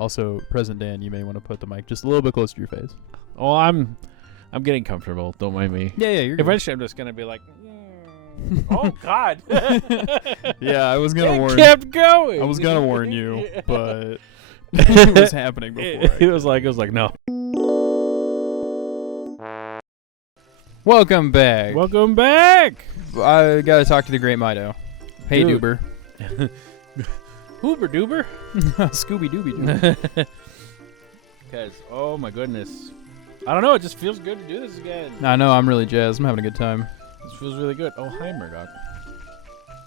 Also, President Dan, you may want to put the mic just a little bit closer to your face. Oh, I'm getting comfortable. Don't mind me. Yeah, you're good. Eventually, I'm just gonna be like, oh God. Yeah, I was gonna warn. Kept going. I was gonna warn you, but it was happening before. It was like no. Welcome back. Welcome back. I gotta talk to the great Mido. Hey, Dude. Doober. Hoober doober. Scooby Dooby Doo. Because, oh my goodness. I don't know, it just feels good to do this again. I know, I'm really jazzed. I'm having a good time. This feels really good. Oh, hi, Murdock.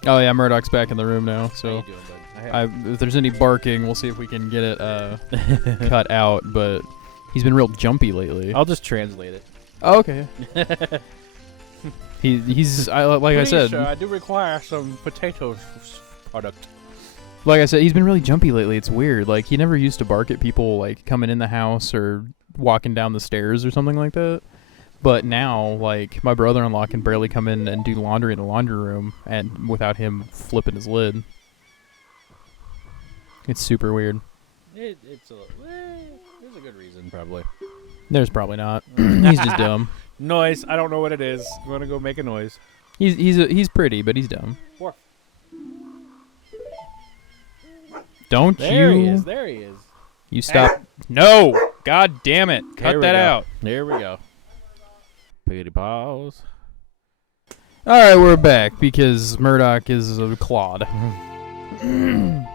Oh yeah, Murdock's back in the room now. How So you doing, bud? if there's any barking, we'll see if we can get it cut out. But he's been real jumpy lately. I'll just translate it. Oh, okay. He's like I said. I do require some potato product. Like I said, he's been really jumpy lately. It's weird. Like, he never used to bark at people, like, coming in the house or walking down the stairs or something like that. But now, like, my brother-in-law can barely come in and do laundry in the laundry room and without him flipping his lid. It's super weird. There's a good reason, probably. There's probably not. He's just dumb. Noise. I don't know what it is. You want to go make a noise? He's pretty, but he's dumb. Four. Don't There you? he is. There he is. You stop. No! God damn it. Cut There we that go. out. There we go. Piggity pause. All right, we're back because Murdock is a clod. I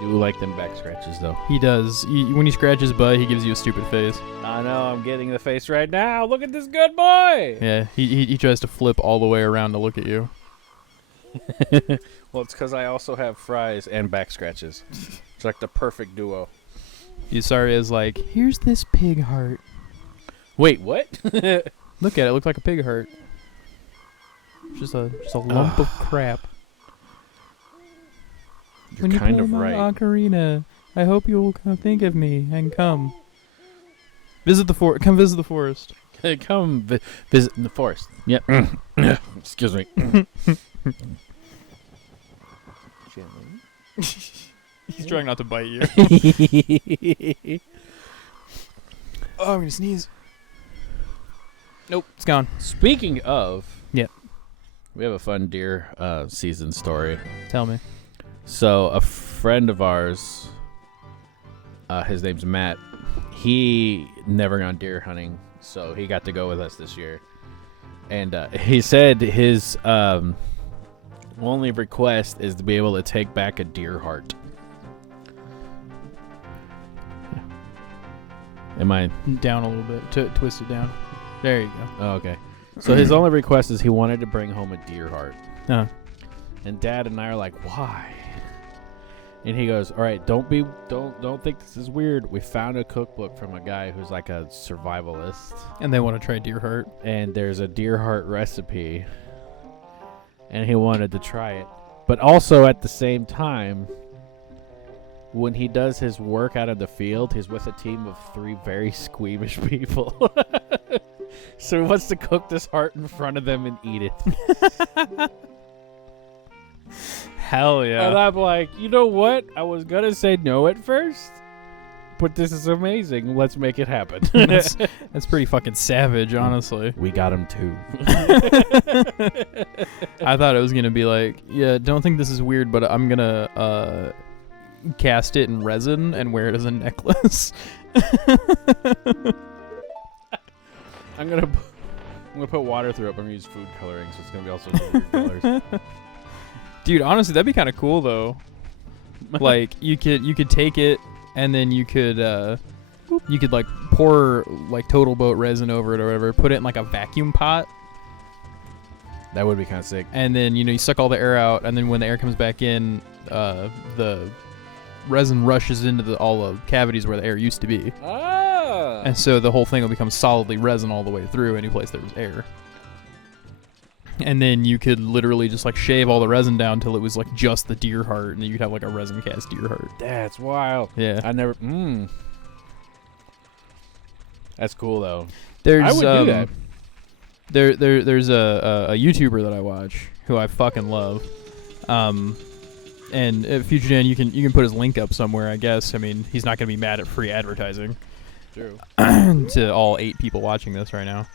do like them back scratches, though. He does. When he scratches his butt, he gives you a stupid face. I know. I'm getting the face right now. Look at this good boy. Yeah, he tries to flip all the way around to look at you. Well, it's because I also have fries and back scratches. It's like the perfect duo. Yusari is like, here's this pig heart. Wait, what? Look at it. It looks like a pig heart. Just a lump of crap. You're When you kind play of my right. ocarina, I hope you will come think of me and come. Visit the forest. Come visit the forest. Come visit in the forest. Yep. Excuse me. He's trying not to bite you. Oh, I'm gonna sneeze. Nope, it's gone. Speaking of, Yep. we have a fun deer season story. Tell me. So a friend of ours, his name's Matt. He never gone deer hunting, so he got to go with us this year. And he said his only request is to be able to take back a deer heart. Am I Down a little bit. Twist it down. There you go. Oh, okay. So his only request is he wanted to bring home a deer heart. And Dad and I are like, why? And he goes, all right, don't think this is weird. We found a cookbook from a guy who's like a survivalist. And they want to try deer heart. And there's a deer heart recipe. And he wanted to try it. But also at the same time, when he does his work out of the field, he's with a team of 3 very squeamish people. So he wants to cook this heart in front of them and eat it. Hell yeah. And I'm like, you know what? I was going to say no at first, but this is amazing. Let's make it happen. That's pretty fucking savage, honestly. We got him too. I thought it was going to be like, yeah, don't think this is weird, but I'm going to cast it in resin and wear it as a necklace. I'm gonna put water through it. I'm gonna use food coloring, so it's gonna be all sorts of weird colors. Dude, honestly, that'd be kind of cool though. Like you could take it and then you could like pour like Total Boat resin over it or whatever. Put it in like a vacuum pot. That would be kind of sick. And then you suck all the air out, and then when the air comes back in, the resin rushes into all the cavities where the air used to be. Ah! And so the whole thing will become solidly resin all the way through any place there was air. And then you could literally just like shave all the resin down till it was like just the deer heart, and then you'd have like a resin cast deer heart. That's wild. Yeah. I never. That's cool though. There's I would do that. There's a YouTuber that I watch who I fucking love. And Future Dan, you can put his link up somewhere, I guess. I mean, he's not going to be mad at free advertising. True. To all 8 people watching this right now.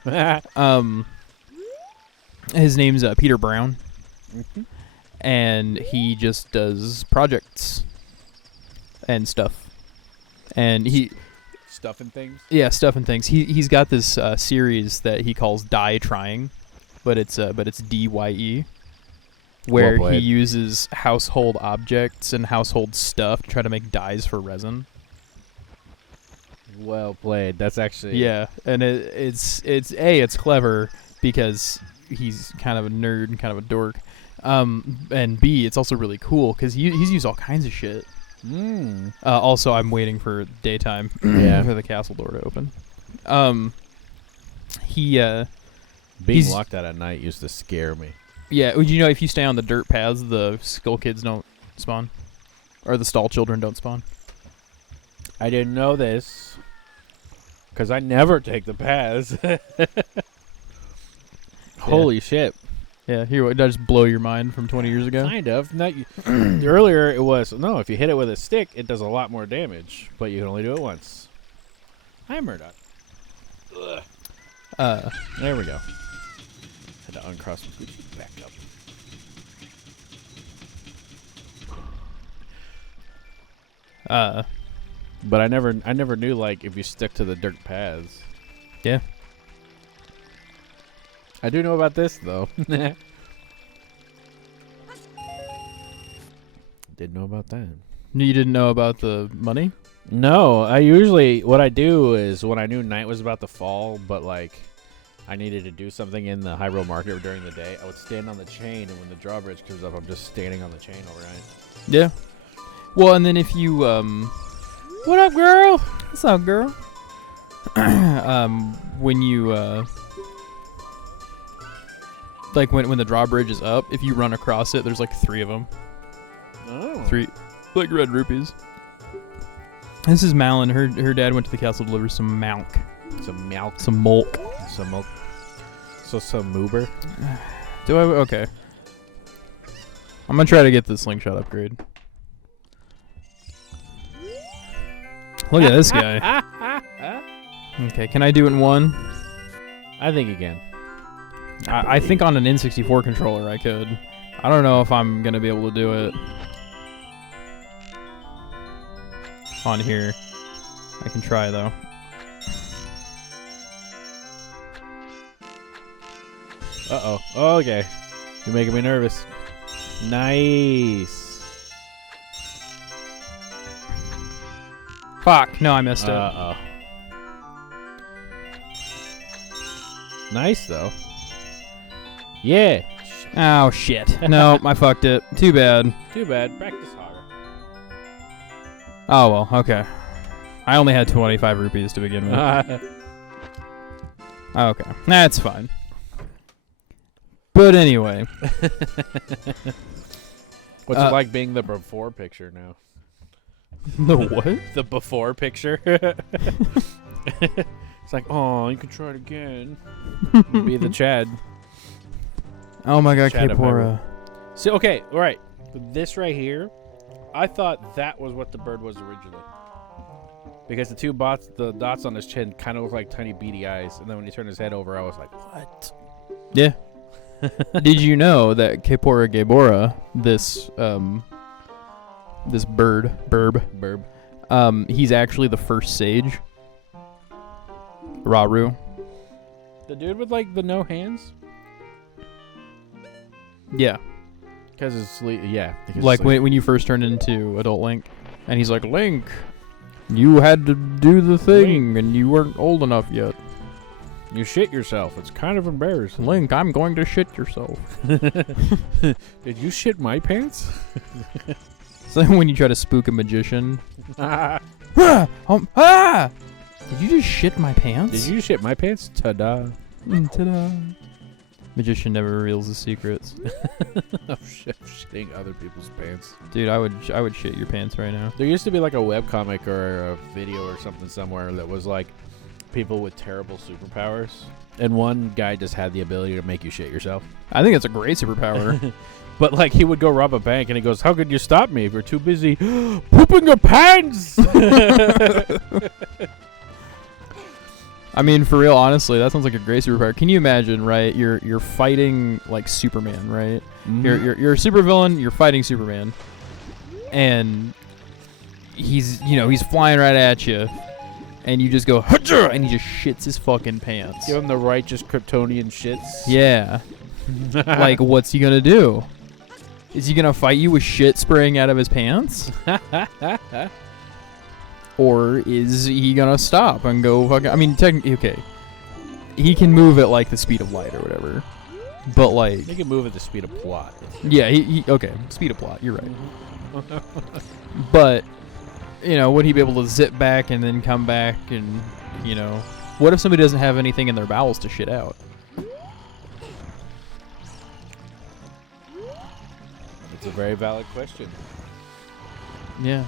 His name's Peter Brown, and he just does projects and stuff. And Stuff and things. Yeah, stuff and things. He's got this series that he calls Die Trying, but it's DYE, where he uses household objects and household stuff to try to make dyes for resin. Well played. That's actually and it's clever because he's kind of a nerd and kind of a dork, and B, it's also really cool because he's used all kinds of shit. Also, I'm waiting for daytime for the castle door to open. Being locked out at night used to scare me. Yeah, would you know if you stay on the dirt paths, the skull kids don't spawn, or the stall children don't spawn? I didn't know this because I never take the paths. Holy shit. Yeah, here, did I just blow your mind from 20 years ago? Kind of. Earlier it was, no, if you hit it with a stick, it does a lot more damage, but you can only do it once. Hi, Murdock. There we go. Had to uncross my Gucci back up. But I never knew, like, if you stick to the dirt paths. Yeah. I do know about this, though. Didn't know about that. You didn't know about the money? No, what I do is when I knew night was about to fall, but, like, I needed to do something in the Hyrule Market during the day, I would stand on the chain, and when the drawbridge comes up, I'm just standing on the chain overnight. Yeah. Well, and then if you, What up, girl? What's up, girl? When you, like when the drawbridge is up, if you run across it, there's like 3 of them. Oh. 3, like red rupees. This is Malin. Her dad went to the castle to deliver some milk. Some milk. Some milk. Some milk. So some moober. Do I? Okay. I'm gonna try to get the slingshot upgrade. Look at this guy. Okay, can I do it in 1? I think you can. I think on an N64 controller I could. I don't know if I'm gonna be able to do it on here. I can try though. Uh-oh. Oh, okay. You're making me nervous. Nice. Fuck. No, I missed it. Uh-oh. Nice, though. Yeah. Oh, shit. No, I fucked it. Too bad. Too bad. Practice harder. Oh, well. Okay. I only had 25 rupees to begin with. Okay. That's fine. But anyway. What's it like being the before picture now? The what? The before picture. It's like, oh, you can try it again. Be the Chad. Oh my god, Chad Kapora. So, okay, all right. This right here, I thought that was what the bird was originally. Because the dots on his chin kind of look like tiny beady eyes. And then when he turned his head over, I was like, what? Yeah. Did you know that Kapora Gabora, this burb, he's actually the first sage? Raru. The dude with like the no hands? Yeah. Because it's like when you first turned into adult Link, and he's like, Link, you had to do the thing, Link, and you weren't old enough yet. You shit yourself. It's kind of embarrassing. Link, I'm going to shit yourself. Did you shit my pants? It's like when you try to spook a magician. Did you just shit my pants? Did you shit my pants? Ta-da. Ta-da. Magician never reveals his secrets. I'm shitting other people's pants. Dude, I would shit your pants right now. There used to be like a webcomic or a video or something somewhere that was like people with terrible superpowers. And one guy just had the ability to make you shit yourself. I think it's a great superpower. But like he would go rob a bank and he goes, "How could you stop me if you're too busy pooping your pants?" I mean, for real, honestly, that sounds like a great superpower. Can you imagine, right? You're fighting like Superman, right? Mhm. You're a supervillain. You're fighting Superman, and he's flying right at you, and you just go "Hutcha!" and he just shits his fucking pants. Give him the righteous Kryptonian shits. Yeah. Like, what's he gonna do? Is he gonna fight you with shit spraying out of his pants? Or is he gonna stop and go fucking... I mean, technically, okay. He can move at, like, the speed of light or whatever. But, like... He can move at the speed of plot. Yeah, okay. Speed of plot, you're right. But, would he be able to zip back and then come back and, What if somebody doesn't have anything in their bowels to shit out? It's a very valid question. Yeah.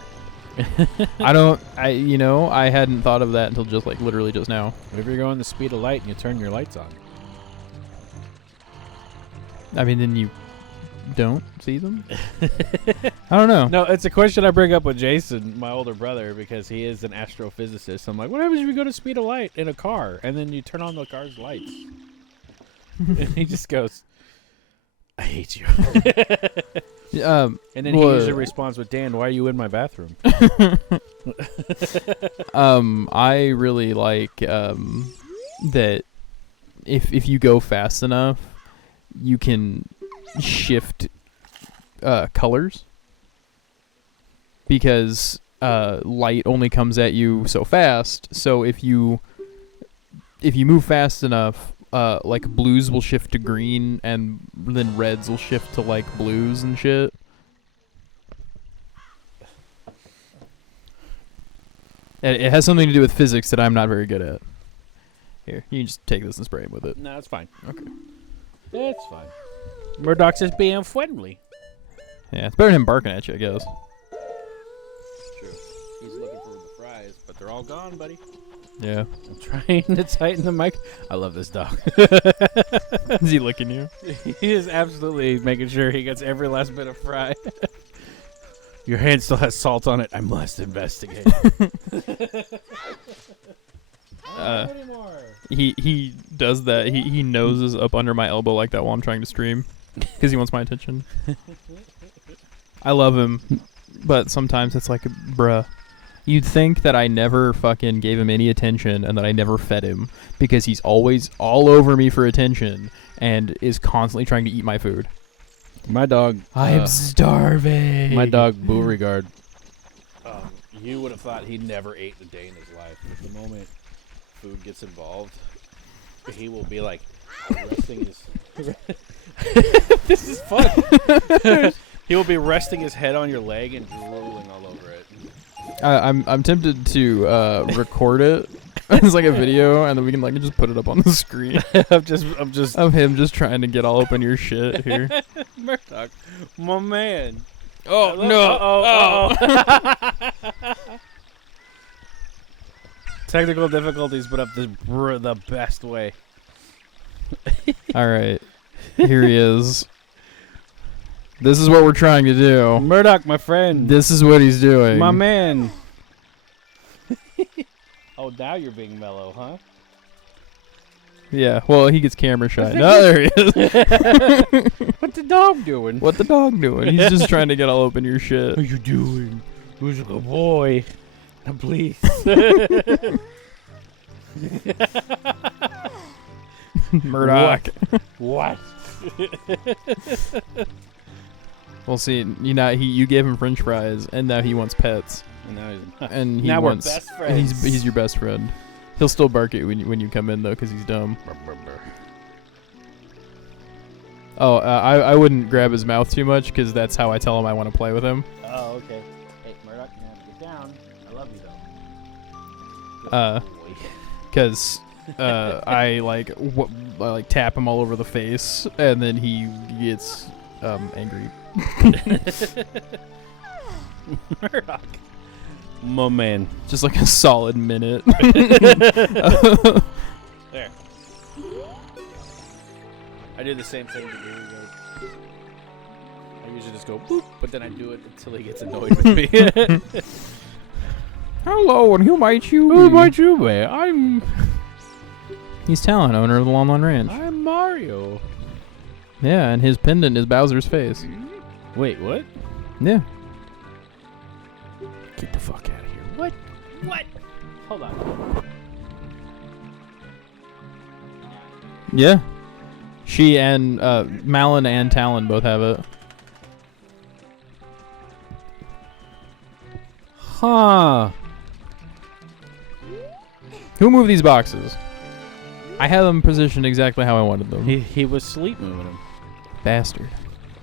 I hadn't thought of that until just like literally just now. What if you're going the speed of light and you turn your lights on? I mean, then you don't see them? I don't know. No, it's a question I bring up with Jason, my older brother, because he is an astrophysicist. I'm like, what happens if you go to speed of light in a car and then you turn on the car's lights? And he just goes, I hate you. And then he usually responds with, Dan, why are you in my bathroom? I really like that if you go fast enough, you can shift colors, because light only comes at you so fast. So if you move fast enough, like blues will shift to green, and then reds will shift to like blues and shit. And it has something to do with physics that I'm not very good at. Here, you can just take this and spray him with it. No, it's fine. Okay. It's fine. Murdock's just being friendly. Yeah, it's better than him barking at you, I guess. True. He's looking for the fries, but they're all gone, buddy. Yeah. I'm trying to tighten the mic. I love this dog. Is he licking you? He is absolutely making sure he gets every last bit of fry. Your hand still has salt on it. I must investigate. He does that. He noses up under my elbow like that while I'm trying to stream, because he wants my attention. I love him, but sometimes it's like, bruh. You'd think that I never fucking gave him any attention and that I never fed him, because he's always all over me for attention and is constantly trying to eat my food. My dog. I'm starving. My dog, Beauregard. You would have thought he never ate a day in his life. But the moment food gets involved, he will be like resting his. This is fun. He will be resting his head on your leg and drooling all over it. I'm tempted to record it as like a video, and then we can like just put it up on the screen. I'm just of him just trying to get all up in your shit here. Murdock, my man. Oh no! Technical difficulties, but up the best way. All right, here he is. This is what we're trying to do. Murdock, my friend. This is what he's doing. My man. Oh, now you're being mellow, huh? Yeah, well, he gets camera shy. No, there he is. What the dog doing? What the dog doing? He's just trying to get all up in your shit. What are you doing? Who's a good boy? Now, please. Murdock. What? Well, see, you gave him French fries, and now he wants pets. And now we're best friends. He's your best friend. He'll still bark at you when you come in though, because he's dumb. Oh, I wouldn't grab his mouth too much, because that's how I tell him I want to play with him. Oh, okay. Hey, Murdock, you have to get down. I love you though. Because I like tap him all over the face, and then he gets angry. Murdock. My man. Just like a solid minute. There. I do the same thing to you. I usually just go boop, but then I do it until he gets annoyed with me. Hello, and who might you Who be? might you be? He's Talon, owner of the Lon Lon Ranch. I'm Mario. Yeah, and his pendant is Bowser's face. Wait, what? Yeah. Get the fuck out of here. What? What? Hold on. Yeah. She and Malin and Talon both have it. Huh. Who moved these boxes? I had them positioned exactly how I wanted them. He was sleep moving them. Bastard.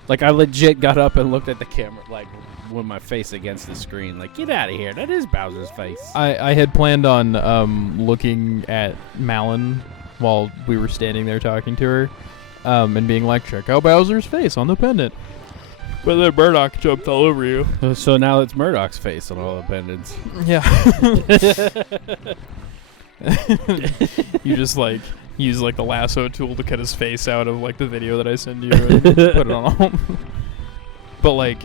Like, I legit got up and looked at the camera, like, with my face against the screen. Like, get out of here. That is Bowser's face. I had planned on looking at Malin while we were standing there talking to her and being like, check out Bowser's face on the pendant. But then Murdock jumped all over you. So now it's Murdock's face on all the pendants. Yeah. You just like use like the lasso tool to cut his face out of like the video that I send you and put it on all. But like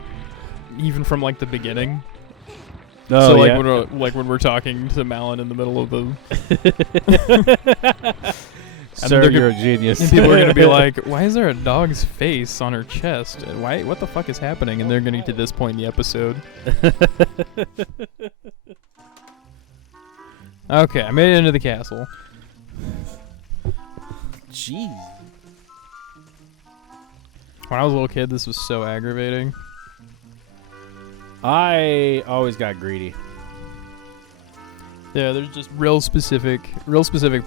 even from like the beginning. Oh, so like yeah. when we're talking to Malin in the middle of the Sir, you're a genius. and people are gonna be like, why is there a dog's face on her chest? And why what the fuck is happening? And they're gonna get to this point in the episode. Okay, I made it into the castle. Jeez. When I was a little kid, this was so aggravating. I always got greedy. Yeah, there's just real specific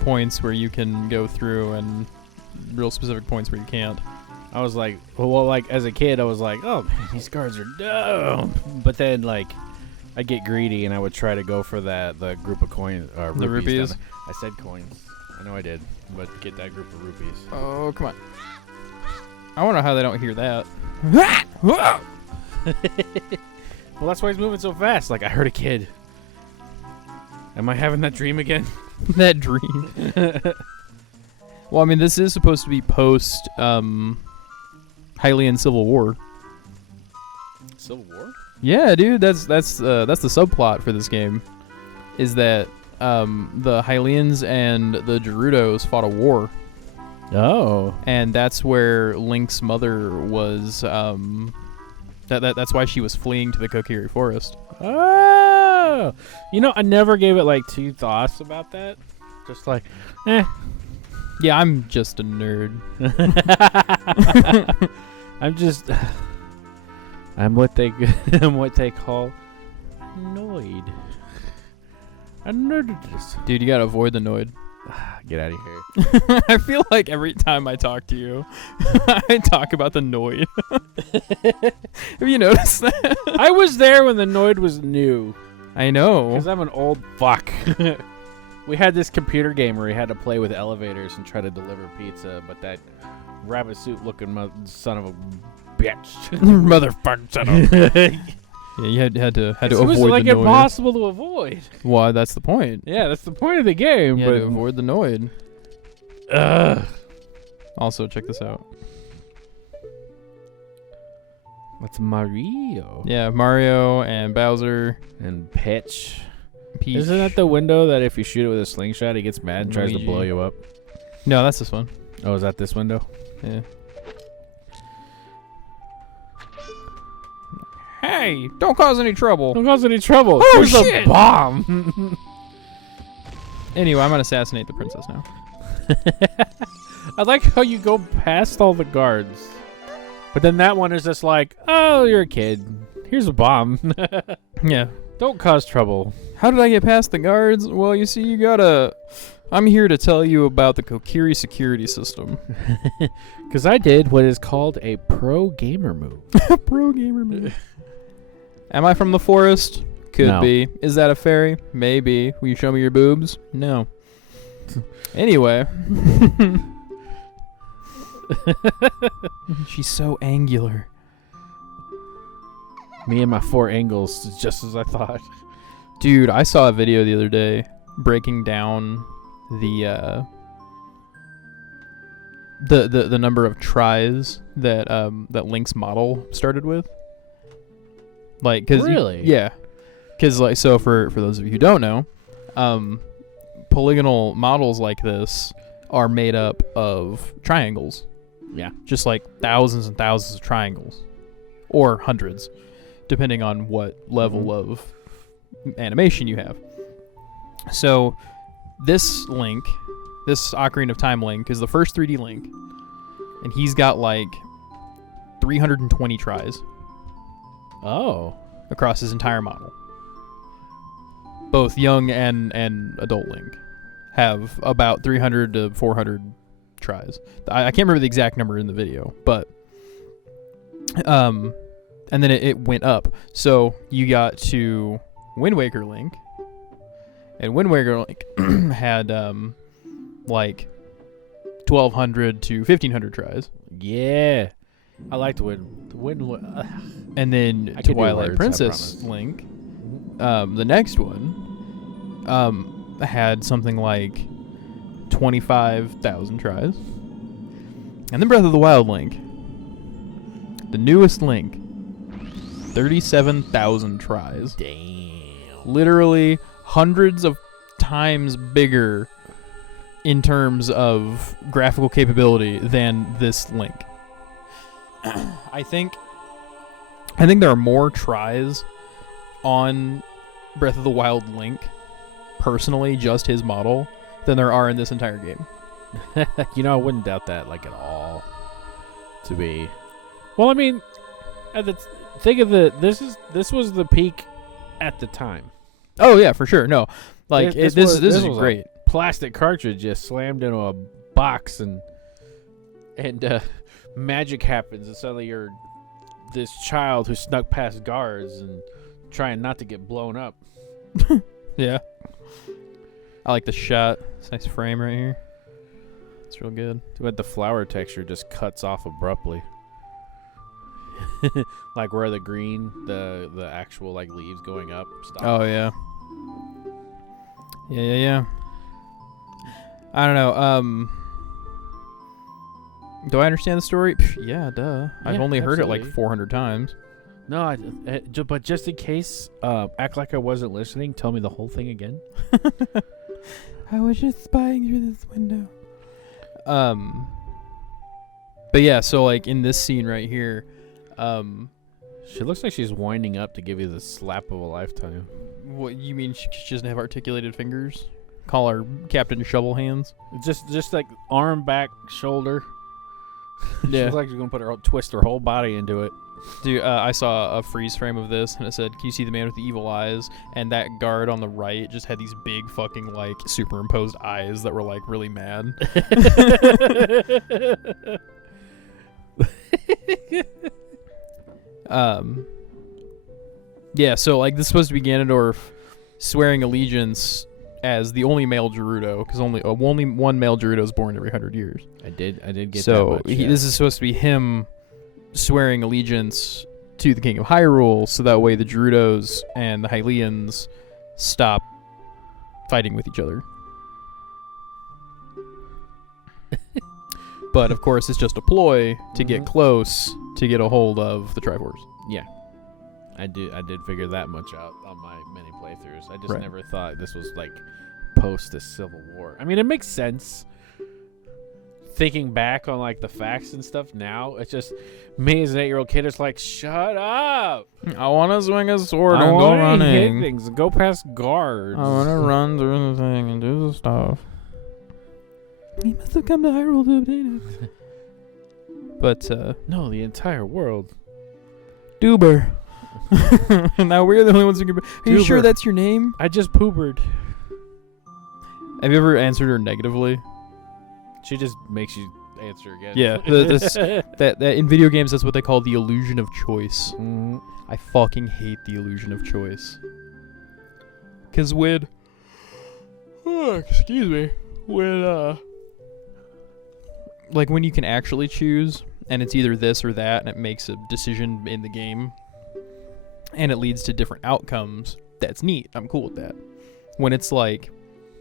points where you can go through and real specific points where you can't. I was like, well, like as a kid, I was like, oh man, these cards are dumb. But then like, I get greedy and I would try to go for the group of coins, The rupees? I said coins. I know I did, but get that group of rupees. Oh, come on. I wonder how they don't hear that. Well, that's why he's moving so fast. Like, I heard a kid. Am I having that dream again? That dream. Well, I mean, this is supposed to be post Hylian Civil War. Civil War? Yeah, dude, that's the subplot for this game. Is that the Hylians and the Gerudos fought a war. Oh. And that's where Link's mother was. That's why she was fleeing to the Kokiri Forest. Oh. You know, I never gave it like two thoughts about that. Just like, Yeah, I'm just a nerd. I'm what they call annoyed. A nerdist. Dude, you gotta avoid the Noid. Get out of here. I feel like every time I talk to you, I talk about the Noid. Have you noticed that? I was there when the Noid was new. I know. Because I'm an old fuck. We had this computer game where we had to play with elevators and try to deliver pizza, but that rabbit suit looking son of a bitch. Motherfucker, son of Yeah, you had to avoid it was like the Noid. impossible to avoid. Why, that's the point. Yeah, that's the point of the game. You But had to avoid the Noid. Ugh. Also, check this out. What's Mario? Yeah, Mario and Bowser. And Peach. Peach. Isn't that the window that if you shoot it with a slingshot, he gets mad and tries to Luigi. blow you up? No, that's this one. Oh, is that this window? Yeah. Hey, don't cause any trouble. Don't cause any trouble. Oh, There's shit. a bomb. Anyway, I'm gonna assassinate the princess now. I like how you go past all the guards. But then that one is just like, oh, you're a kid. Here's a bomb. Yeah. Don't cause trouble. How did I get past the guards? Well, you see, you gotta... I'm here to tell you about the Kokiri security system. Because I did what is called a pro gamer move. Pro gamer move. Am I from the forest? Could No. be. Is that a fairy? Maybe. Will you show me your boobs? No. Anyway. She's so angular. Me and my 4 angles, just as I thought. Dude, I saw a video the other day breaking down the number of tries that that Link's model started with. Like, cause really? Yeah. Because, like, so for those of you who don't know, polygonal models like this are made up of triangles. Yeah. Just like thousands and thousands of triangles. Or hundreds, depending on what level of animation you have. So, this Link, this Ocarina of Time Link, is the first 3D Link. And he's got, like, 320 tries. Oh. Across his entire model. Both young and adult Link have about 300 to 400 tries. I can't remember the exact number in the video, but and then it went up. So you got to Wind Waker Link, and Wind Waker Link had like 1,200 to 1,500 tries. Yeah, I like to win. And then Twilight Princess Link, the next one, had something like 25,000 tries. And then Breath of the Wild Link, the newest Link, 37,000 tries. Damn. Literally hundreds of times bigger in terms of graphical capability than this Link. I think there are more tries on Breath of the Wild Link, personally, just his model, than there are in this entire game. You know, I wouldn't doubt that, like, at all. To be, well, I mean, think of this was the peak at the time. Oh yeah, for sure. No, like this is was great. A plastic cartridge just slammed into a box, and magic happens, and suddenly you're this child who snuck past guards and trying not to get blown up. Yeah. I like the shot. It's a nice frame right here. It's real good. Too bad the flower texture just cuts off abruptly. Like where the green, the actual like leaves going up stop. Oh yeah. Yeah. I don't know. Do I understand the story? Yeah, duh. I've only heard it like 400 times. No, but just in case, act like I wasn't listening. Tell me the whole thing again. I was just spying through this window. But yeah, so like in this scene right here, she looks like she's winding up to give you the slap of a lifetime. What you mean? She doesn't have articulated fingers? Call her Captain Shovel Hands. Just like arm, back, shoulder. Yeah. She looks like she's gonna twist her whole body into it. Dude, I saw a freeze frame of this, and it said, "Can you see the man with the evil eyes?" And that guard on the right just had these big fucking like superimposed eyes that were like really mad. Yeah. So like this is supposed to be Ganondorf swearing allegiance as the only male Gerudo, because only one male Gerudo is born every 100 years. I did get so that much, yeah. This is supposed to be him swearing allegiance to the King of Hyrule, so that way the Gerudos and the Hylians stop fighting with each other. But of course, it's just a ploy to get close to get a hold of the Triforce. Yeah, I did figure that much out on my many playthroughs. I just never thought this was like post the Civil War. I mean, it makes sense. Thinking back on like the facts and stuff now, it's just me as an 8-year-old kid. It's like, shut up! I want to swing a sword and go running. Hit things and go past guards. I want to run through the thing and do the stuff. He must have come to Hyrule to obtain it. But no, the entire world. Duber. Now we're the only ones who can. Are you sure that's your name? I just poopered. Have you ever answered her negatively? She just makes you answer again. Yeah, that in video games, that's what they call the illusion of choice. Mm-hmm. I fucking hate the illusion of choice. Cause when, like when you can actually choose, and it's either this or that, and it makes a decision in the game, and it leads to different outcomes. That's neat. I'm cool with that. When it's like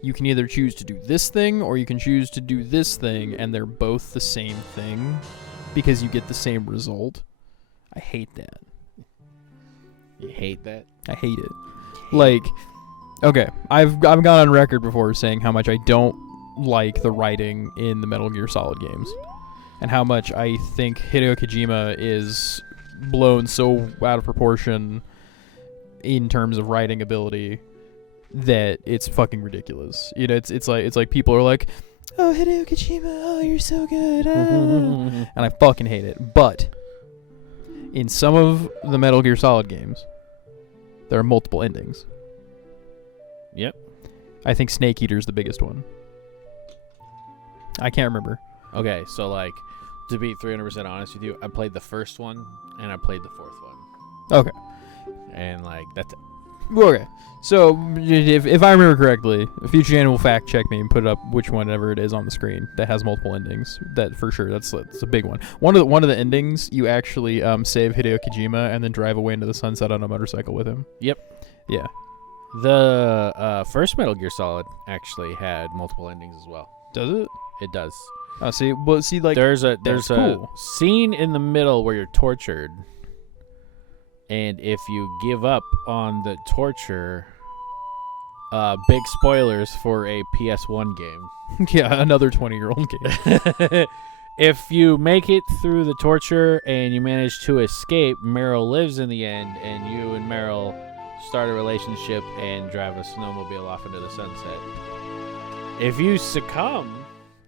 you can either choose to do this thing or you can choose to do this thing, and they're both the same thing because you get the same result. I hate that. You hate that? I hate it. Like, okay, I've gone on record before saying how much I don't like the writing in the Metal Gear Solid games, and how much I think Hideo Kojima is blown so out of proportion in terms of writing ability that it's fucking ridiculous. You know, it's like people are like, "Oh, Hideo Kojima, oh, you're so good," and I fucking hate it. But in some of the Metal Gear Solid games, there are multiple endings. Yep. I think Snake Eater's the biggest one. I can't remember. Okay, so like, to be 300% honest with you, I played the first one and I played the fourth one. Okay. And like, that's it. Okay. So if I remember correctly, a future Jan will fact check me and put up which whenever it is on the screen that has multiple endings. That for sure. That's a big one. One of the endings, you actually save Hideo Kojima and then drive away into the sunset on a motorcycle with him. Yep. Yeah. The first Metal Gear Solid actually had multiple endings as well. Does it? It does. Oh, see, well, see, like there's a cool scene in the middle where you're tortured, and if you give up on the torture, big spoilers for a PS1 game. Yeah, another 20-year-old game. If you make it through the torture and you manage to escape, Meryl lives in the end, and you and Meryl start a relationship and drive a snowmobile off into the sunset. If you succumb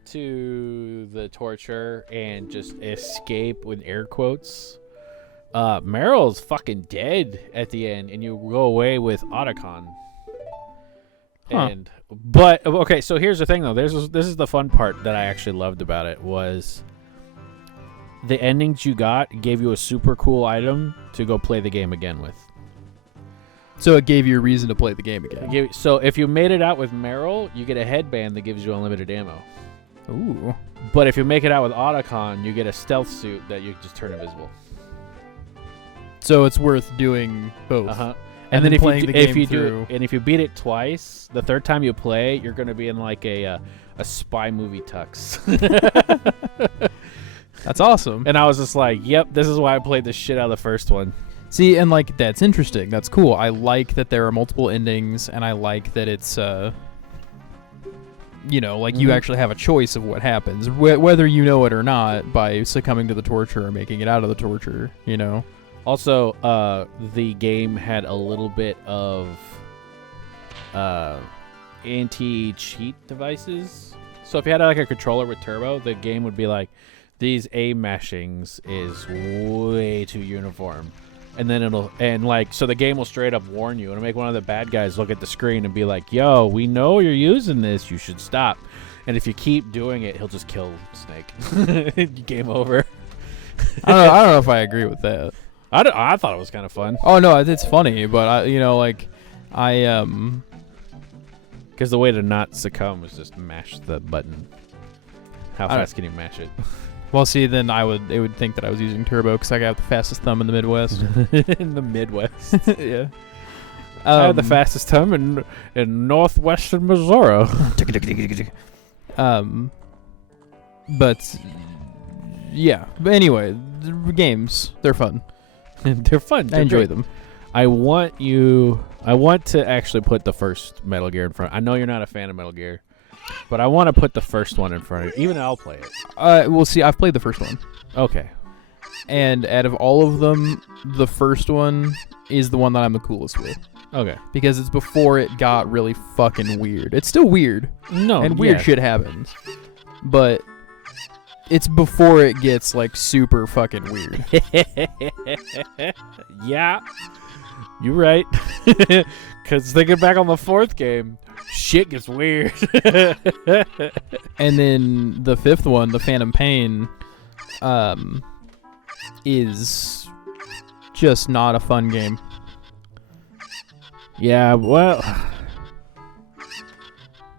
to the torture and just escape with air quotes, Meryl's fucking dead at the end, and you go away with Otacon. Huh. But okay, so here's the thing though. This is the fun part that I actually loved about it was the endings you got gave you a super cool item to go play the game again with. So it gave you a reason to play the game again. So if you made it out with Meryl, you get a headband that gives you unlimited ammo. Ooh. But if you make it out with Otacon, you get a stealth suit that you just turn invisible. So it's worth doing both. Uh-huh. And then playing the game if you beat it twice, the third time you play, you're going to be in like a spy movie tux. That's awesome. And I was just like, yep, this is why I played the shit out of the first one. See, and like that's interesting. That's cool. I like that there are multiple endings, and I like that it's you actually have a choice of what happens, whether you know it or not, by succumbing to the torture or making it out of the torture, you know. Also, the game had a little bit of anti-cheat devices. So if you had like a controller with turbo, the game would be like, these aim mashings is way too uniform. And then so the game will straight up warn you. It'll make one of the bad guys look at the screen and be like, yo, we know you're using this. You should stop. And if you keep doing it, he'll just kill Snake. Game over. I don't know if I agree with that. I thought it was kind of fun. Oh, no, it's funny, but because the way to not succumb is just mash the button. How fast can you mash it? Well, see, then it would think that I was using turbo because I got the fastest thumb in the Midwest. In the Midwest? Yeah. I have the fastest thumb in northwestern Missouri. But yeah. But anyway, the games, they're fun. They're fun. I enjoy them. I want to actually put the first Metal Gear in front. I know you're not a fan of Metal Gear, but I want to put the first one in front of you. Even I'll play it. Well, see, I've played the first one. Okay. And out of all of them, the first one is the one that I'm the coolest with. Okay. Because it's before it got really fucking weird. It's still weird. No. And weird shit happens. But it's before it gets, like, super fucking weird. Yeah. You're right. Because thinking back on the fourth game, shit gets weird. And then the fifth one, the Phantom Pain, is just not a fun game. Yeah, well,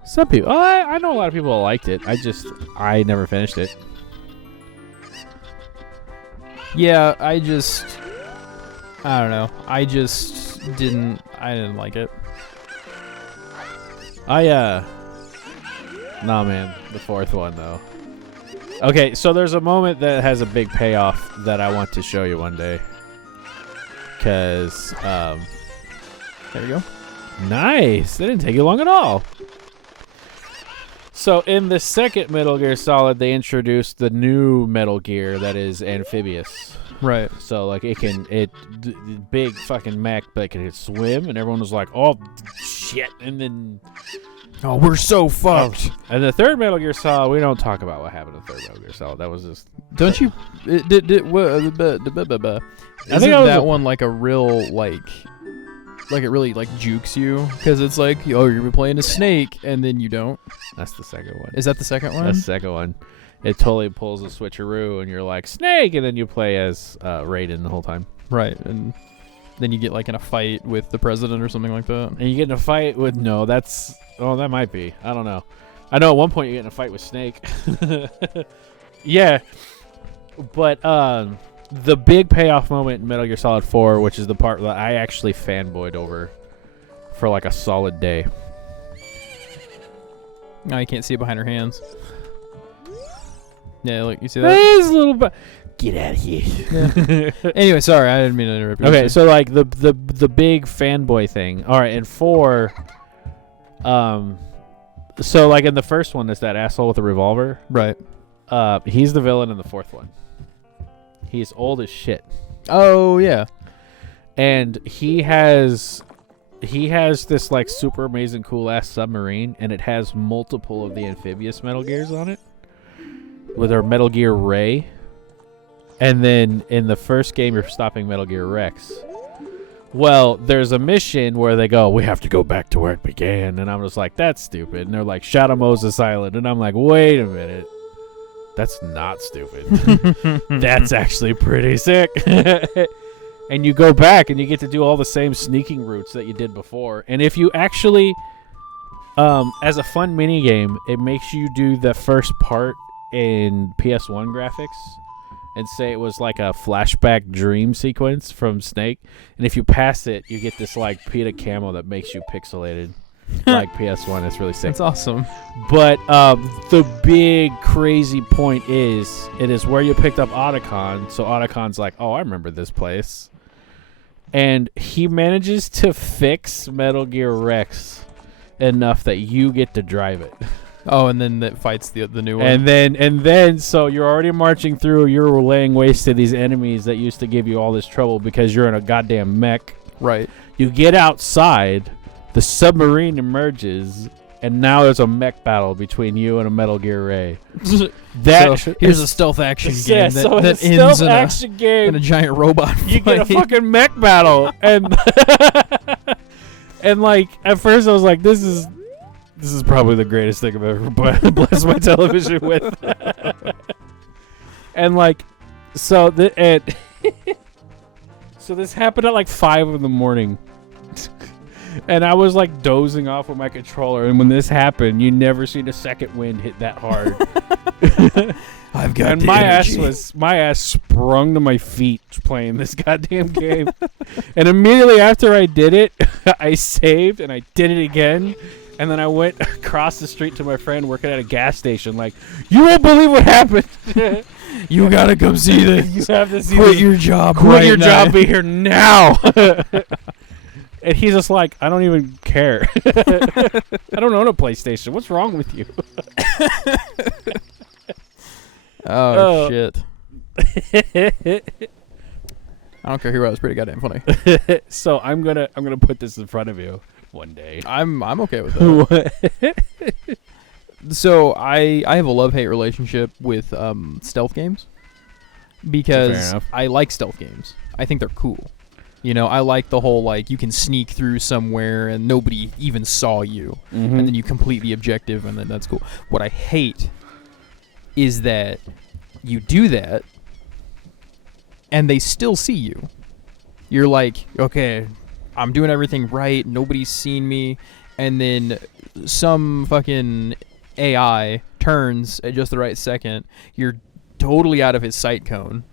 some people, I know a lot of people liked it. I never finished it. Yeah, I don't know. I didn't like it. Nah, man, the fourth one though. Okay, so there's a moment that has a big payoff that I want to show you one day. Cause There you go. nice. That didn't take you long at all. So in the second Metal Gear Solid, they introduced the new Metal Gear that is amphibious. Right. So like big fucking mech, but it can swim, and everyone was like, "Oh shit!" And then, Oh, we're so fucked. and the third Metal Gear Solid, we don't talk about what happened in the third Metal Gear Solid. That was just. Don't you? Isn't that one like a real like it really like jukes you because it's like, oh, you're gonna be playing a snake and then you don't. That's the second one. Is that the second one? That's the second one. It totally pulls a switcheroo, and you're like Snake, and then you play as Raiden the whole time. Right, and then you get like in a fight with the president or something like that. And you get in a fight with that might be. I don't know. I know at one point you get in a fight with Snake. Yeah, but the big payoff moment in Metal Gear Solid 4, which is the part that I actually fanboyed over for like a solid day. Now you can't see it behind her hands. Yeah, look, you see that? That is a little bit. Get out of here. Yeah. Anyway, sorry, I didn't mean to interrupt you. Okay, so like the big fanboy thing. All right, and 4, so like in the first one, there's that asshole with a revolver. Right. He's the villain in the fourth one. He's old as shit. Oh yeah. And he has this like super amazing cool ass submarine, and it has multiple of the amphibious Metal Gears on it. With our Metal Gear Ray. And then in the first game you're stopping Metal Gear Rex. Well, there's a mission where they go, we have to go back to where it began, and I'm just like, that's stupid. And they're like, Shadow Moses Island, and I'm like, wait a minute. That's not stupid. That's actually pretty sick. And you go back and you get to do all the same sneaking routes that you did before. And if you actually, as a fun mini game, it makes you do the first part in PS1 graphics and say it was like a flashback dream sequence from Snake. And if you pass it, you get this like PETA camo that makes you pixelated. Like PS1, it's really sick. That's awesome. But the big crazy point is, it is where you picked up Otacon. So Otacon's like, oh, I remember this place. And he manages to fix Metal Gear Rex enough that you get to drive it. Oh, and then that fights the new one. And then, so you're already marching through. You're laying waste to these enemies that used to give you all this trouble because you're in a goddamn mech. Right. You get outside. The submarine emerges, and now there's a mech battle between you and a Metal Gear Ray. Here's a stealth action game. Yeah, so that in a stealth action game, in a giant robot you fight. get a fucking mech battle, and and like at first I was like, this is probably the greatest thing I've ever blessed my television with. And like, so so this happened at like 5 a.m. And I was like dozing off with my controller, and when this happened, you never seen a second wind hit that hard. I've got and the my ass sprung to my feet playing this goddamn game. And immediately after I did it, I saved and I did it again. And then I went across the street to my friend working at a gas station. Like, you won't believe what happened. You gotta come see this. You have to see Quit this. your job. Quit your job. Be here now. And he's just like, I don't even care. I don't own a PlayStation. What's wrong with you? Oh, shit. I don't care who wrote. It's pretty goddamn funny. So I'm gonna put this in front of you one day. I'm okay with that. So I have a love-hate relationship with stealth games because I like stealth games. I think they're cool. You know, I like the whole, like, you can sneak through somewhere and nobody even saw you. Mm-hmm. And then you complete the objective, and then that's cool. What I hate is that you do that, and they still see you. You're like, okay, I'm doing everything right, nobody's seen me, and then some fucking AI turns at just the right second, you're totally out of his sight cone,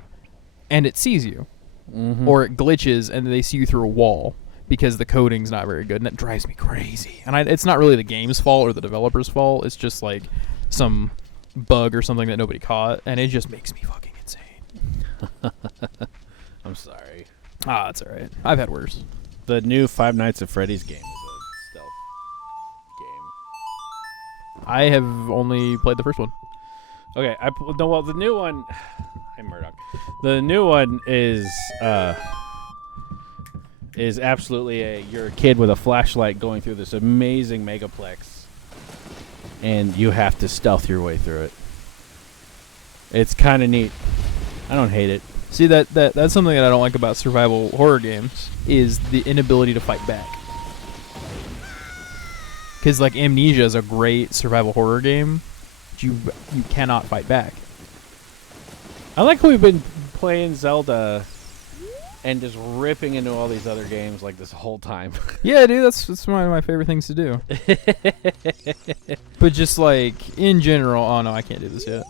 and it sees you. Mm-hmm. Or it glitches and they see you through a wall because the coding's not very good, and it drives me crazy. And it's not really the game's fault or the developer's fault. It's just like some bug or something that nobody caught, and it just makes me fucking insane. I'm sorry. Ah, it's all right. I've had worse. The new Five Nights at Freddy's game is a stealth game. I have only played the first one. Okay, the new one. Hi, Murdock. The new one is absolutely you're a kid with a flashlight going through this amazing megaplex, and you have to stealth your way through it. It's kind of neat. I don't hate it. See, that's something that I don't like about survival horror games, is the inability to fight back. Because, like, Amnesia is a great survival horror game, but you cannot fight back. I like how we've been playing Zelda and just ripping into all these other games like this whole time. Yeah, dude, that's one of my favorite things to do. But just, like, in general, oh, no, I can't do this yet.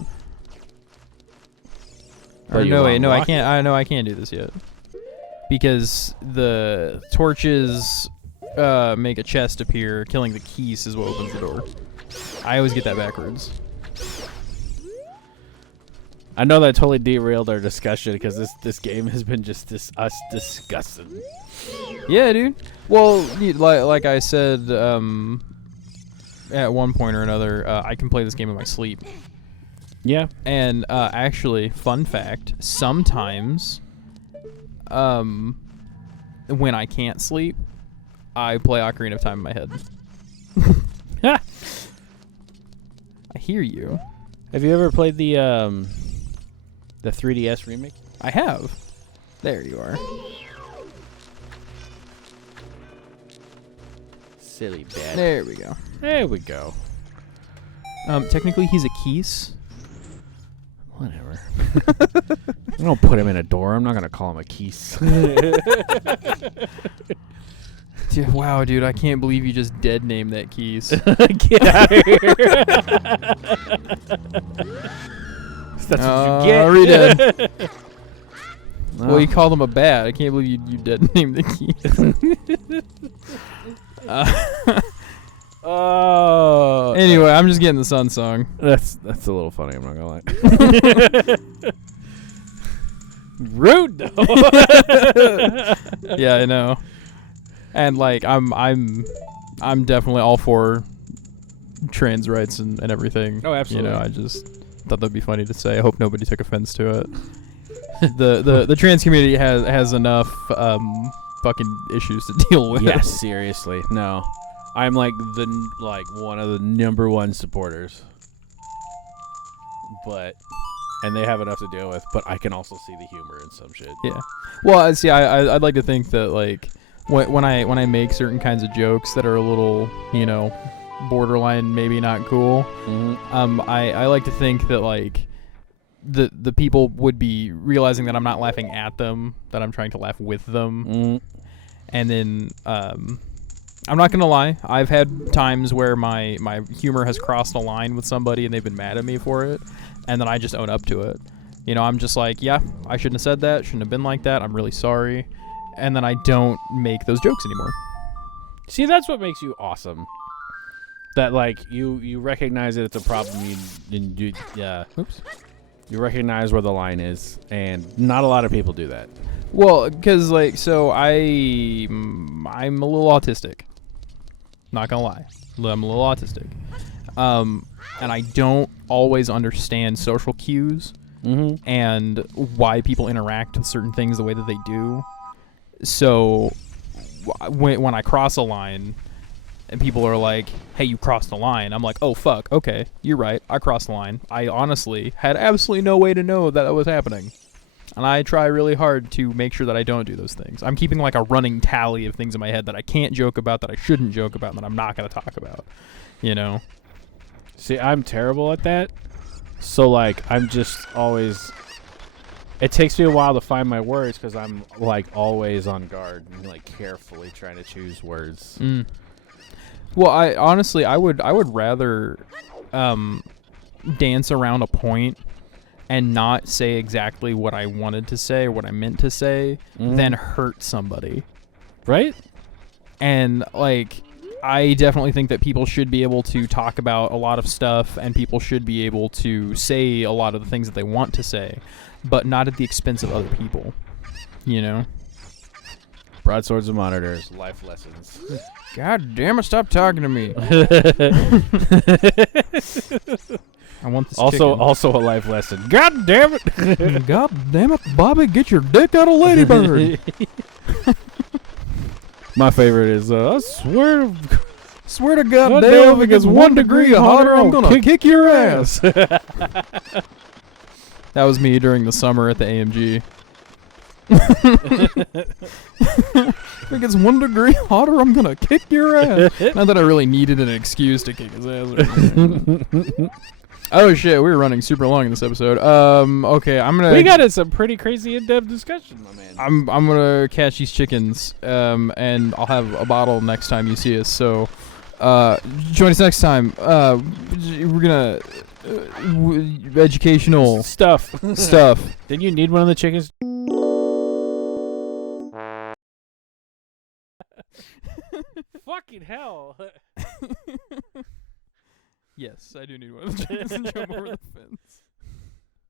Or no, wait, no, I can't. I can't do this yet, because the torches make a chest appear. Killing the keys is what opens the door. I always get that backwards. I know that totally derailed our discussion because this game has been just us discussing. Yeah, dude. Well, like I said, at one point or another, I can play this game in my sleep. Yeah. And actually, fun fact, sometimes when I can't sleep, I play Ocarina of Time in my head. I hear you. Have you ever played the 3DS remake? I have. There you are. Silly bat. There we go. There we go. Technically, he's a Keese. Whatever. I don't put him in a door. I'm not going to call him a Keese. Dude, wow, dude, I can't believe you just dead named that Keese. Get out of here. That's what you get. Already dead. Well, you called him a bat. I can't believe you dead named the Keese. Oh. Anyway, I'm just getting the Sun song. That's a little funny. I'm not gonna lie. Rude though. Yeah, I know. And like, I'm definitely all for trans rights and everything. Oh, absolutely. You know, I just thought that'd be funny to say. I hope nobody took offense to it. The trans community has enough fucking issues to deal with. Yeah, seriously. No. I'm like one of the number one supporters. And they have enough to deal with, but I can also see the humor in some shit. Yeah. Well, see, I'd like to think that like when I make certain kinds of jokes that are a little, you know, borderline maybe not cool, I like to think that like the people would be realizing that I'm not laughing at them, that I'm trying to laugh with them. And then I'm not gonna lie, I've had times where my humor has crossed a line with somebody and they've been mad at me for it, and then I just own up to it. You know, I'm just like, yeah, I shouldn't have said that, shouldn't have been like that, I'm really sorry. And then I don't make those jokes anymore. See, that's what makes you awesome. That like you recognize that it's a problem. You recognize where the line is, and not a lot of people do that. Well, because like, so I'm a little autistic. Not gonna lie, I'm a little autistic, and I don't always understand social cues and why people interact with certain things the way that they do. So when I cross a line and people are like, hey, you crossed the line, I'm like, oh fuck, okay, you're right, I crossed the line. I honestly had absolutely no way to know that was happening, and I try really hard to make sure that I don't do those things. I'm keeping like a running tally of things in my head that I can't joke about, that I shouldn't joke about, and that I'm not going to talk about, you know? See, I'm terrible at that. So like, I'm just always... It takes me a while to find my words because I'm like always on guard and like carefully trying to choose words. Well, I honestly, I would rather dance around a point and not say exactly what I wanted to say or what I meant to say than hurt somebody. Right? And like, I definitely think that people should be able to talk about a lot of stuff, and people should be able to say a lot of the things that they want to say, but not at the expense of other people. You know? Broadswords and monitors, life lessons. God damn it! Stop talking to me. I want this chicken. Also a life lesson. God damn it! God damn it, Bobby! Get your dick out of Ladybird. My favorite is I Swear to God, damn, if it gets 1 degree hotter, I'm gonna kick your ass. That was me during the summer at the AMG. If it gets 1 degree hotter, I'm gonna kick your ass. Not that I really needed an excuse to kick his ass. Oh shit, we were running super long in this episode. Okay, We got in some pretty crazy in-depth discussion, my man. I'm gonna catch these chickens, and I'll have a bottle next time you see us. So, join us next time. We're gonna educational stuff. Didn't you need one of the chickens? Fucking hell. Yes, I do need one of the chickens to jump over the fence.